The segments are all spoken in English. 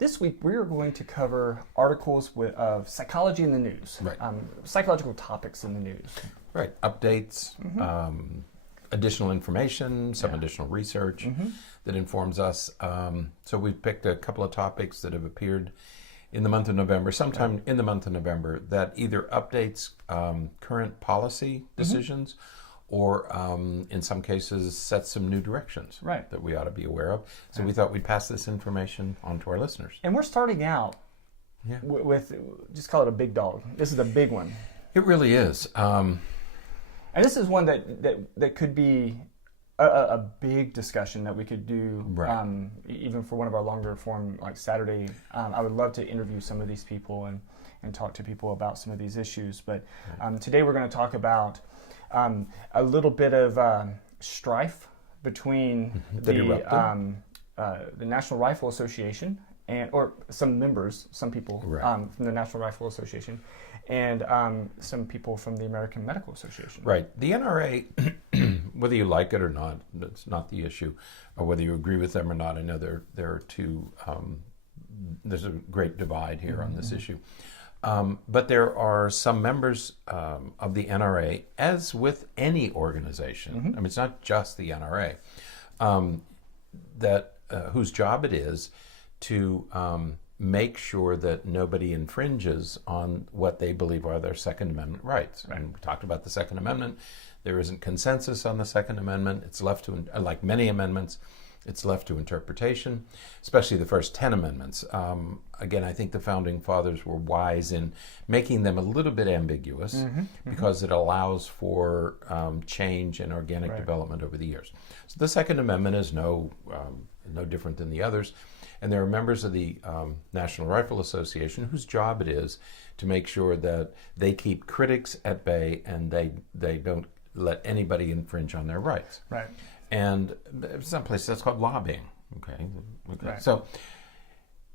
This week we are going to cover articles of psychology in the news, right. Psychological topics in the news. Right, updates, additional information, some additional research that informs us. So we've picked a couple of topics that have appeared in the month of November, sometime in the month of November, that either updates current policy decisions or in some cases sets some new directions that we ought to be aware of. So we thought we'd pass this information on to our listeners. And we're starting out with, just call it a big dog. This is a big one. It really is. And this is one that could be a big discussion that we could do, even for one of our longer form, like Saturday. I would love to interview some of these people and talk to people about some of these issues. But today we're going to talk about a little bit of strife between the National Rifle Association or some members, some people from the National Rifle Association, and some people from the American Medical Association. Right. The NRA, whether you like it or not, that's not the issue, or whether you agree with them or not. I know there are two, there's a great divide here on this issue. But there are some members of the NRA, as with any organization, I mean, it's not just the NRA, that whose job it is to make sure that nobody infringes on what they believe are their Second Amendment rights. And we talked about the Second Amendment. There isn't consensus on the Second Amendment. It's left to, like many amendments, it's left to interpretation, especially the first 10 amendments. Again, I think the Founding Fathers were wise in making them a little bit ambiguous because it allows for change and organic development over the years. So the Second Amendment is no different than the others. And there are members of the National Rifle Association whose job it is to make sure that they keep critics at bay and they don't let anybody infringe on their rights. Right. And someplace that's called lobbying. Okay. So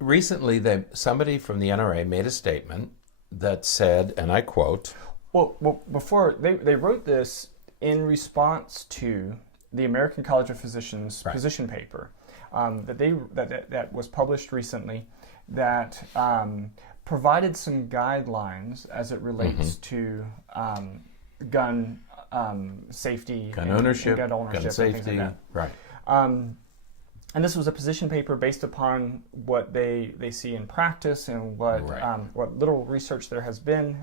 recently, somebody from the NRA made a statement that said, and I quote, Well, before they wrote this in response to the American College of Physicians position paper that was published recently that provided some guidelines as it relates to gun safety, gun ownership, gun safety, and things like that. Right. And this was a position paper based upon what they see in practice and what little research there has been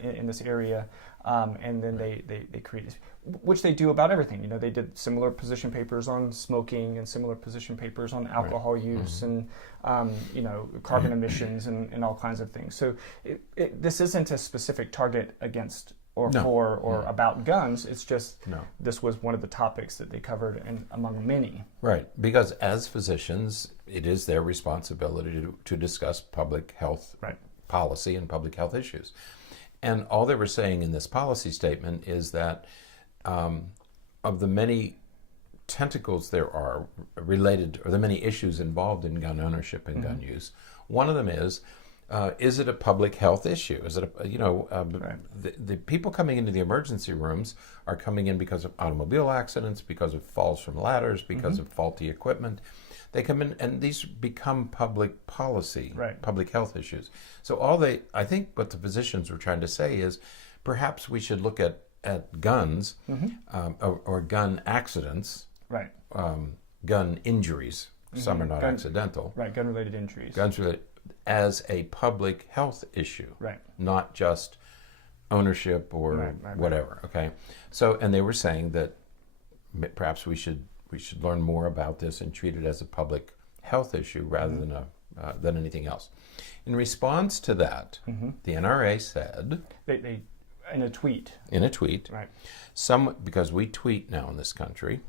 in this area, and then they created, which they do about everything. You know, they did similar position papers on smoking and similar position papers on alcohol use and carbon emissions and all kinds of things. So this isn't a specific target against or about guns. It's just this was one of the topics that they covered among many. Right, because as physicians, it is their responsibility to discuss public health policy and public health issues. And all they were saying in this policy statement is that of the many tentacles there are related, or the many issues involved in gun ownership and gun use, one of them is it a public health issue? Is it the people coming into the emergency rooms are coming in because of automobile accidents, because of falls from ladders, because of faulty equipment. They come in and these become public policy, public health issues. So I think what the physicians were trying to say is perhaps we should look at guns or gun accidents, gun injuries. Some are not accidental. Right, gun-related injuries. Guns-related, as a public health issue, not just ownership or whatever. Okay, so and they were saying that perhaps we should learn more about this and treat it as a public health issue rather than anything else. In response to that, the NRA said they in a tweet, because we tweet now in this country.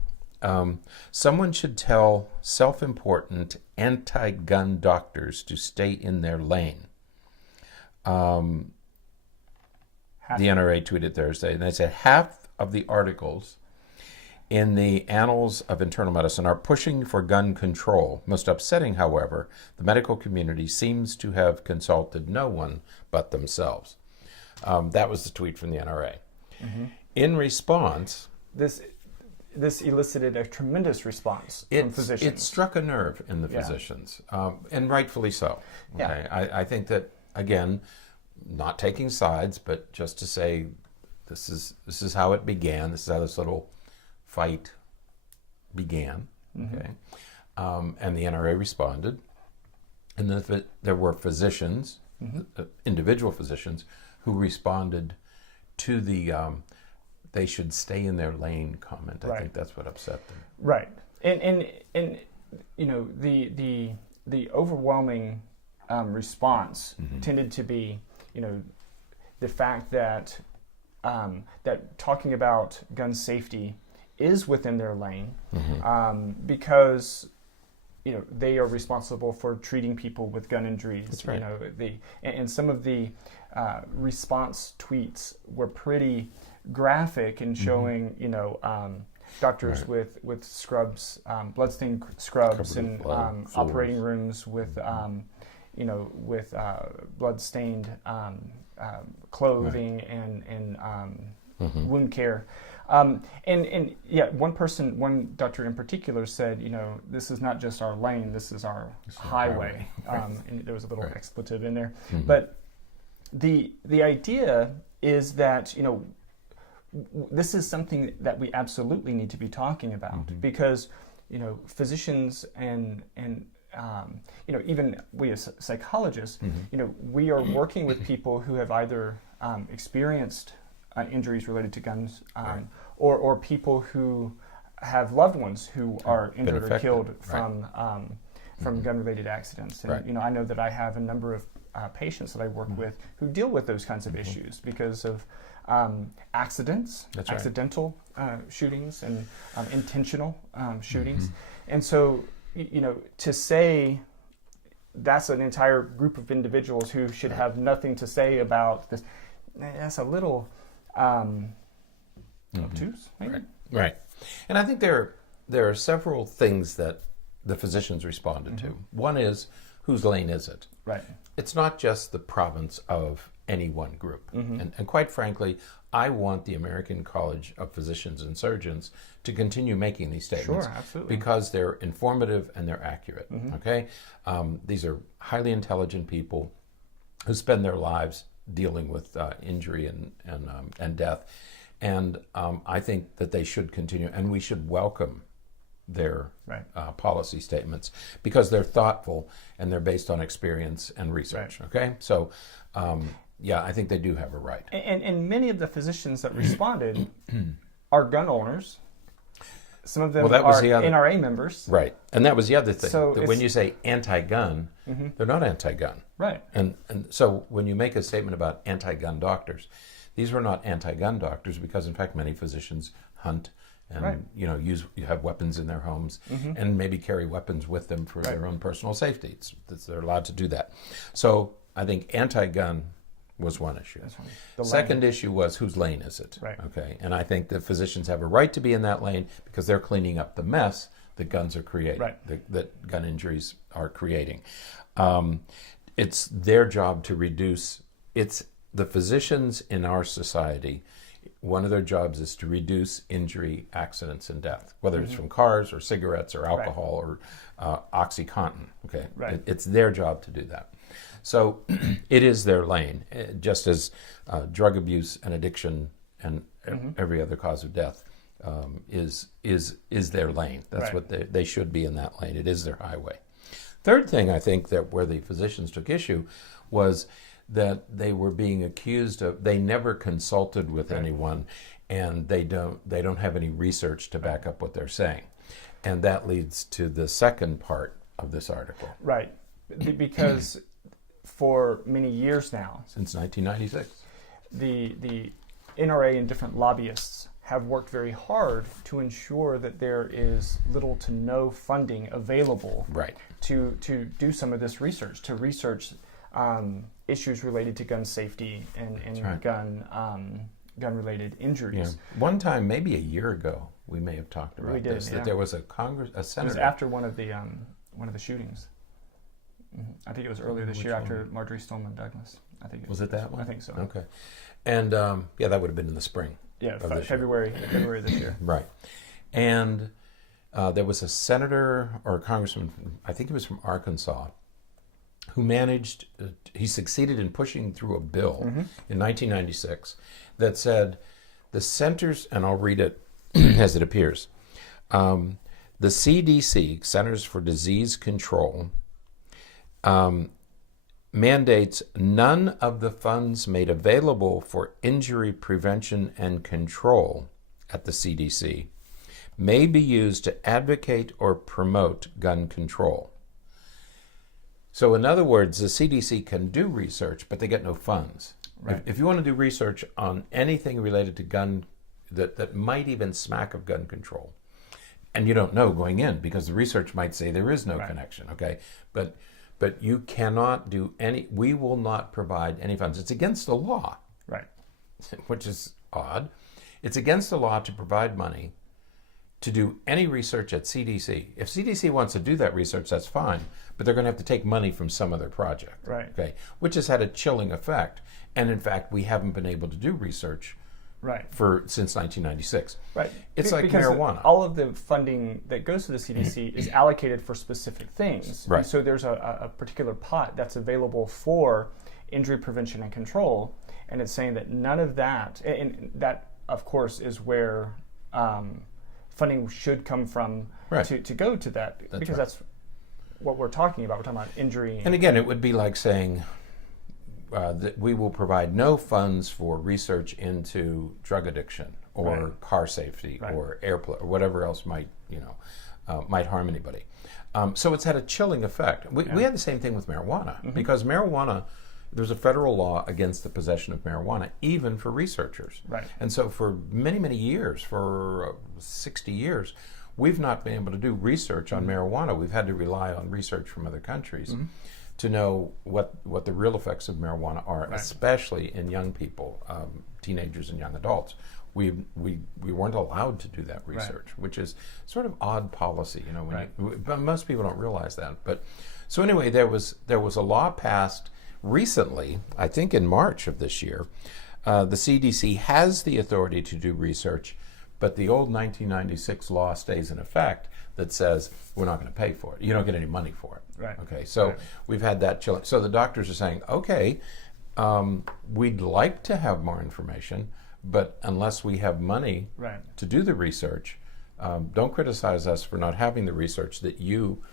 Someone should tell self-important anti-gun doctors to stay in their lane. The NRA tweeted Thursday, and they said half of the articles in the Annals of Internal Medicine are pushing for gun control. Most upsetting, however, the medical community seems to have consulted no one but themselves. That was the tweet from the NRA. In response, this elicited a tremendous response from physicians. It struck a nerve in the physicians, and rightfully so. Okay? I think that, again, not taking sides, but just to say this is how it began. This is how this little fight began. Okay, and the NRA responded, and then there were physicians, individual physicians, who responded to the they should stay in their lane comment. I think that's what upset them. Right, and you know, the overwhelming response tended to be, you know, the fact that that talking about gun safety is within their lane, because, you know, they are responsible for treating people with gun injuries. That's right. You know, and some of the response tweets were pretty graphic in showing, you know, doctors with scrubs, bloodstained scrubs, and operating rooms with, you know, with bloodstained clothing and wound care. And yeah, one doctor in particular said, you know, this is not just our lane, this is our highway. And there was a little expletive in there. But the idea is that, you know, this is something that we absolutely need to be talking about, because, you know, physicians and you know, even we as psychologists, you know, we are working with people who have either experienced injuries related to guns, or people who have loved ones who are injured or killed from gun-related accidents. And you know, I know that I have a number of patients that I work with who deal with those kinds of issues because of accidents, accidental shootings, and intentional shootings. And so, you know, to say that's an entire group of individuals who should have nothing to say about this, that's a little obtuse, maybe. Right. And I think there are several things that the physicians responded to. One is, whose lane is it? Right. It's not just the province of any one group. And quite frankly, I want the American College of Physicians and Surgeons to continue making these statements. Sure, absolutely. Because they're informative and they're accurate. Okay? These are highly intelligent people who spend their lives dealing with injury and death. And I think that they should continue, and we should welcome their policy statements, because they're thoughtful and they're based on experience and research. Okay? So, yeah, I think they do have a right. And many of the physicians that responded are gun owners. Some of them are NRA members. Right. And that was the other thing. So that when you say anti-gun, they're not anti-gun. Right. And so when you make a statement about anti-gun doctors, these were not anti-gun doctors, because in fact many physicians hunt and you know, you have weapons in their homes and maybe carry weapons with them for their own personal safety. They're allowed to do that. So I think anti-gun was one issue. Second issue was, whose lane is it? Right. Okay. And I think that physicians have a right to be in that lane because they're cleaning up the mess that guns are creating, that gun injuries are creating. It's their job to reduce. It's the physicians in our society. One of their jobs is to reduce injury, accidents, and death, whether it's from cars or cigarettes or alcohol or OxyContin. Okay. It's their job to do that. So it is their lane, just as drug abuse and addiction and every other cause of death is their lane. That's what they should be in that lane. It is their highway. Third thing, I think, that where the physicians took issue was that they were being accused of, they never consulted with anyone, and they don't have any research to back up what they're saying. And that leads to the second part of this article. Right. Because for many years now, since 1996, the NRA and different lobbyists have worked very hard to ensure that there is little to no funding available to do some of this research, to research issues related to gun safety and gun-related injuries. Yeah. One time, maybe a year ago, we may have talked about this. That there was a senator. It was after one of the shootings. I think it was earlier this year, after Marjorie Stoneman Douglas. I think was it that one? I think so. Okay, and that would have been in the spring. Yeah, February this year. Right, And there was a senator or a congressman, I think he was from Arkansas, who managed, he succeeded in pushing through a bill in 1996 that said the centers, and I'll read it as it appears, the CDC, Centers for Disease Control, mandates none of the funds made available for injury prevention and control at the CDC may be used to advocate or promote gun control. So in other words, the CDC can do research, but they get no funds. Right. If you want to do research on anything related to gun, that might even smack of gun control, and you don't know going in because the research might say there is no connection, okay? But you cannot do any, we will not provide any funds. It's against the law. Right. Which is odd. It's against the law to provide money to do any research at CDC. If CDC wants to do that research, that's fine, but they're going to have to take money from some other project, right? Okay, which has had a chilling effect. And in fact, we haven't been able to do research since 1996. Right. It's like because marijuana. All of the funding that goes to the CDC is allocated for specific things. Right. And so there's a particular pot that's available for injury prevention and control, and it's saying that none of that, and that of course is where funding should come from to go to that, because that's what we're talking about. We're talking about injury. And again, it would be like saying that we will provide no funds for research into drug addiction or car safety or airplane or whatever else might harm anybody. So it's had a chilling effect. We had the same thing with marijuana because marijuana, there's a federal law against the possession of marijuana, even for researchers. Right. And so for many, many years, for 60 years, we've not been able to do research on marijuana. We've had to rely on research from other countries to know what the real effects of marijuana are, especially in young people, teenagers and young adults. We weren't allowed to do that research, which is sort of odd policy, but most people don't realize that. But so anyway, there was a law passed recently, I think in March of this year. The CDC has the authority to do research, but the old 1996 law stays in effect that says we're not going to pay for it. You don't get any money for it. Right. Okay. So we've had that chilling. So the doctors are saying, okay, we'd like to have more information, but unless we have money to do the research, don't criticize us for not having the research that you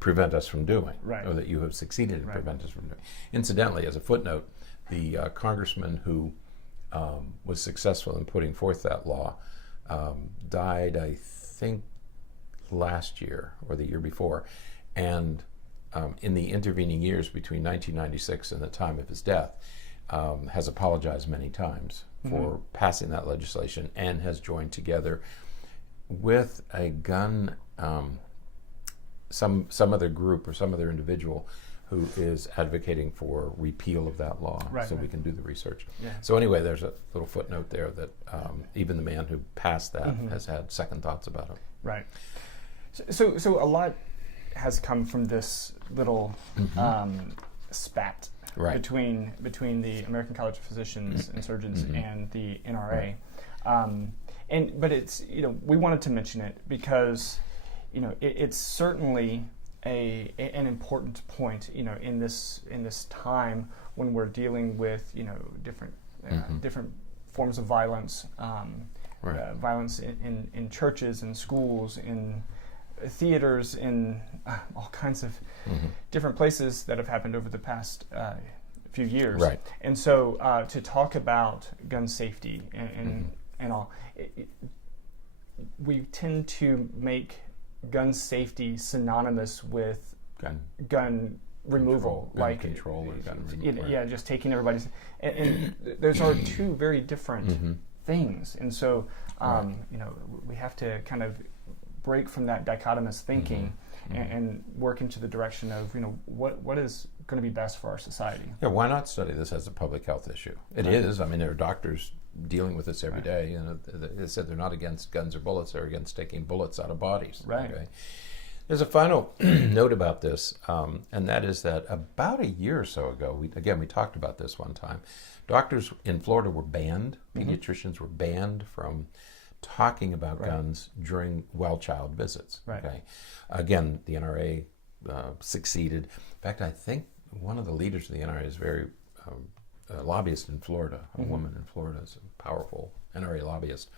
prevent us from doing, or that you have succeeded in prevent us from doing. Incidentally, as a footnote, the congressman who was successful in putting forth that law died, I think, last year or the year before, and in the intervening years between 1996 and the time of his death, has apologized many times for passing that legislation and has joined together with a gun, some other group or some other individual who is advocating for repeal of that law we can do the research. Yeah. So anyway, there's a little footnote there that even the man who passed that has had second thoughts about it. Right. So a lot has come from this little spat between the American College of Physicians and Surgeons and the NRA. But it's, we wanted to mention it because, it's certainly an important point, in this time when we're dealing with, different forms of violence, violence in churches, in schools, in theaters, in all kinds of different places that have happened over the past few years. Right. And so to talk about gun safety and all, we tend to make gun safety synonymous with gun removal, gun control or gun removal. Yeah, just taking everybody's. And those are two very different things. And so, we have to kind of break from that dichotomous thinking and work into the direction of, what is going to be best for our society. Yeah, why not study this as a public health issue? It is. I mean, there are doctors dealing with this every day, and they said they're not against guns or bullets; they're against taking bullets out of bodies. Right. Okay? There's a final note about this, and that is that about a year or so ago, we talked about this one time. Doctors in Florida were banned; pediatricians were banned from talking about guns during well-child visits. Right. Okay. Again, the NRA succeeded. In fact, I think one of the leaders of the NRA is a lobbyist in Florida. A woman in Florida is a powerful NRA lobbyist,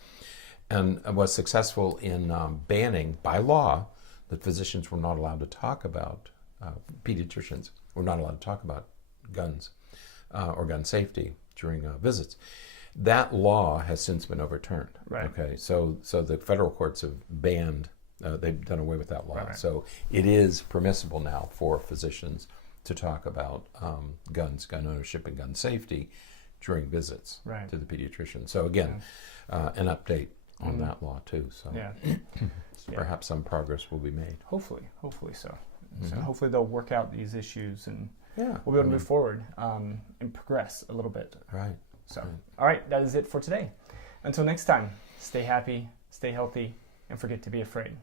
and was successful in banning by law that physicians were not allowed to talk about, pediatricians were not allowed to talk about guns or gun safety during visits. That law has since been overturned. Right. Okay, so the federal courts have banned, they've done away with that law. Right. So it is permissible now for physicians to talk about guns, gun ownership, and gun safety during visits to the pediatrician. So again, an update on that law too. So perhaps some progress will be made. Hopefully so. So hopefully they'll work out these issues, and we'll be able to move forward and progress a little bit. Right. So, all right, that is it for today. Until next time, stay happy, stay healthy, and forget to be afraid.